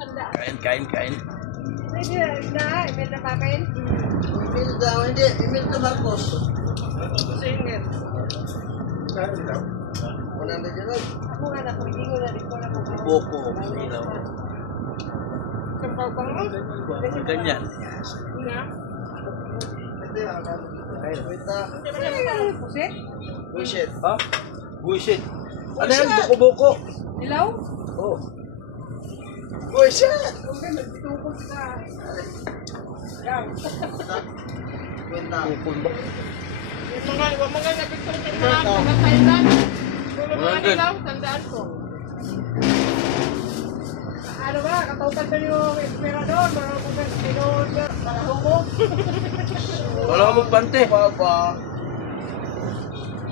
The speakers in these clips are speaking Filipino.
Kain, kain, kain. Hindi na, email na ba kain? Email daw, hindi. Email na Marcos. Singit. Saan daw? 100 yun lang. Ako nga na, hindi ko na rin ko na po. Boko. Ilaw. Sampaw pa mo? Ganyan. Nga. Hindi, ay, wait na. Hindi ba naman pusit? Bullshit. Ha? Buisit. Ano yan? Buko-buko. Ilaw? Oh. Bullshit! Okay, nagtukod ka. Yan. Wait na. Bukol ba? Yung mga nabitong tindahan, mga Thailand. Yung mga ilaw, tandaan ko. Ano ba, katautan ba yung emperador, mga gobernador, mga humog? Wala ka magpante. Baba.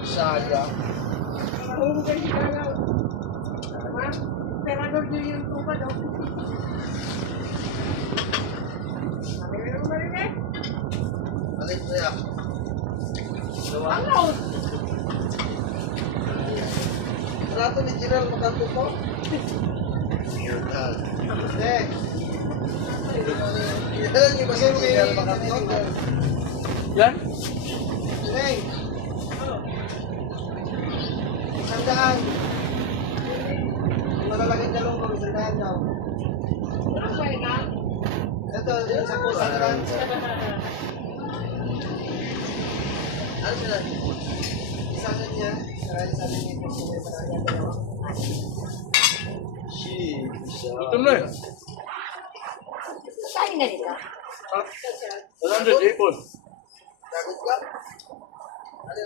Sayang. Mga humog ay higalaw. Ha? Emperador yun yung tupa, no? Sabi mo naman rin eh. Balik na yan. Ano? Trato ni General Makanto po. Eh. Yan yung basta ni General Makanto. Yan? Neng. Sandaan. Kung malalagay niya lang kami, sandaan daw. Ano ba yun, ha? Ito, yung sa pusa na lang. Ano sila? Isa na niya. Isa na niya. Ito na eh. Saan nga dito? Ha? 100 hipon. Dagot ka?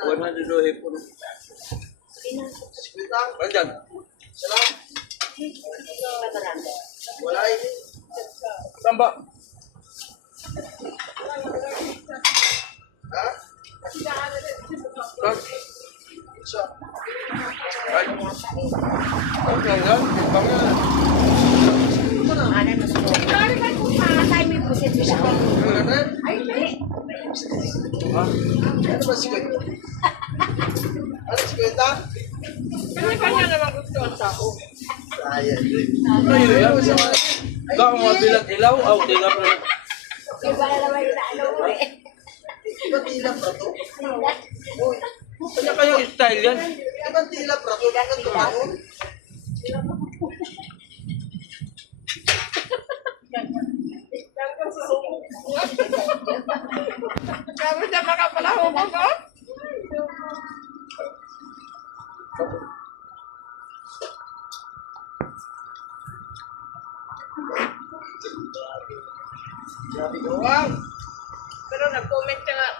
100 do hipon. Sikuita? Andyan. Salam? Wala ini. Samba. Ha? Ha? Isa. Ay. Okay lang. Ibangan. Sorry ba kung makakay may pusit mo siya? Ano na? Ay, hindi. Ha? Ano ba sikuita? Ano sikuita? Kanya-kanya naman gusto ang tao. Sayang. Ano yan? Ikaw ang mabilang ilaw. Aw, tingnan mo. Iba na naman yung ano mo eh. Ibang tilap na to? Uy, Kanya kayong style yan. ibang tilap na to? Bakit tumaon? Kami siya makapalahubog ko? Grabe gawang. Pero nag-comment siya nga,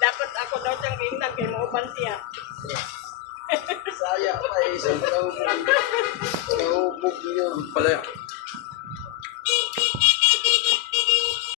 dapat ako daw siyang ginag, kaya mauban siya. Sayang pa eh. Isang nahubog. Nahubog yun. Pala yan.